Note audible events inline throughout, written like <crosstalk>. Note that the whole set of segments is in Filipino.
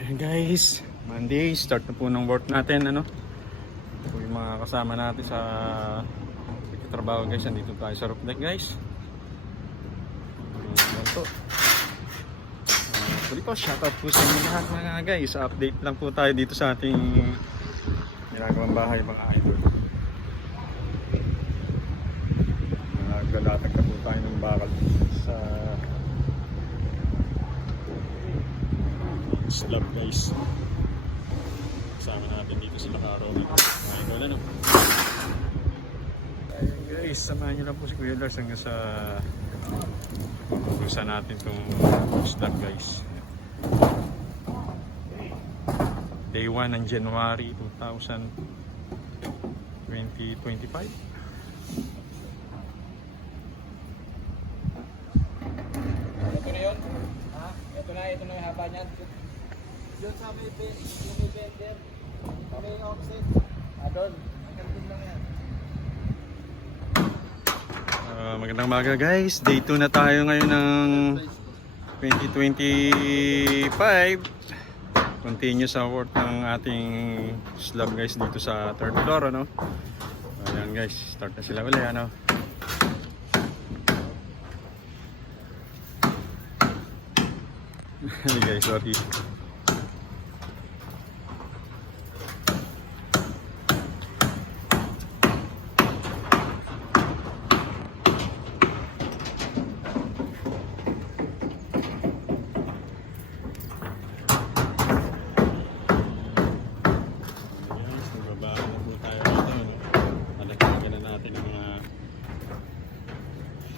Ayan guys, Monday, start na po ng work natin, ano. Ito yung mga kasama natin sa trabaho guys, nandito tayo sa roof deck guys. Ayan po. Puli po, shoutout po sa inyo lahat mga guys. Update lang po tayo dito sa ating ginagawang bahay mga idol. Naglalatag na po tayo ng bakal sa slab guys. Kasama natin dito sila Karo. Mga idol ano. Ayun guys, samahan nyo lang po si Kuya Lars hanggang sa gusto natin itong slab guys. Day 1 ng January 2025. Ito na yun? Ha? Ito na, ito na yung haba niyan. Yun sa may may bender. Sa may offset. Ah, doon. Uh, magandang umaga guys. Day 2 na tayo ngayon ng 2025. Continue sa work ng ating slab guys dito sa third floor ano. Ayan guys, start na sila uli ano. Guys, <laughs> sorry. Guys, nagbabaka na po tayo dito. Ano? Palagyagan na natin ang mga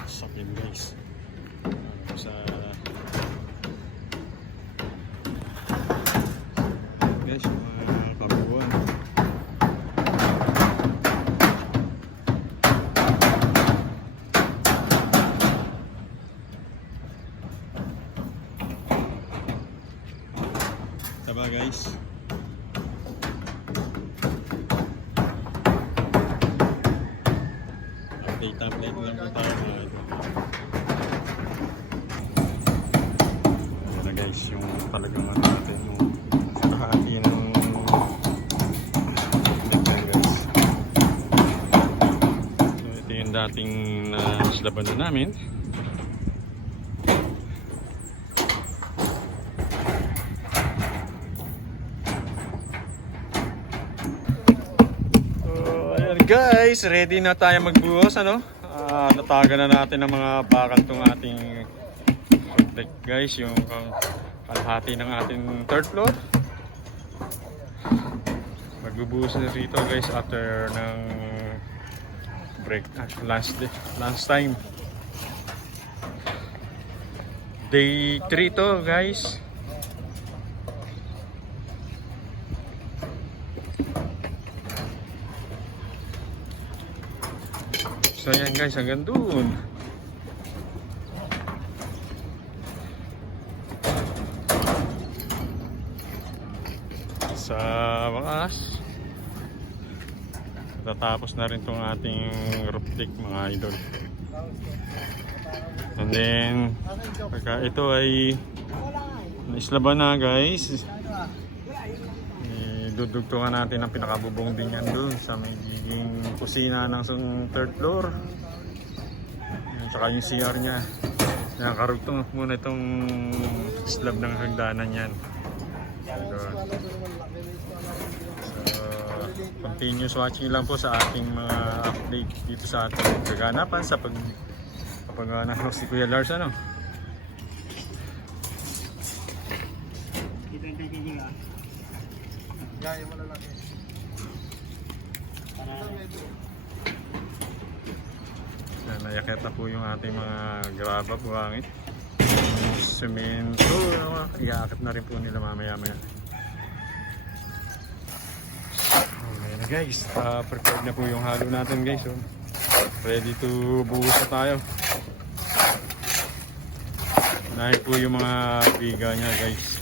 sakin guys. Ano, sa guys, yung mga pabuan. Taba guys. Update lang po tayo. Ayan na guys, yung talagang ano natin, yung kahati ng guys. So, ito dating na slaban na namin. So, ayan guys, ready na tayo magbuhos ano? Ah, natagan na natin ang mga bakal tong ating deck guys, yung kalahati ng ating third floor. Magbubuhos na rito guys after ng break ah, last last time. Day 3 to guys. So yan guys, hanggang doon. Sa wakas, tatapos na rin tong ating roof mga idol. And then, pagka ito ay naislaban na guys, dudugtungan natin ang pinakabubong din yan doon sa may giging kusina ng third floor. Yan, Tsaka yung CR niya. Yan, karugtong muna itong slab ng hagdanan yan. Doon. So, continuous watching lang po sa ating mga update dito sa ating kaganapan sa pag kapag uh, <laughs> si Kuya Lars ano. Ito yung titigil ah. Gaya mo lalaki. Para... Yan, nayaketa po yung ating mga graba buhangin. Yung Semento, iaakit na rin po nila mamaya maya. Okay na guys, uh, prepared na po yung halo natin guys. Oh. Ready to buhos na tayo. Unahin po yung mga biga niya guys.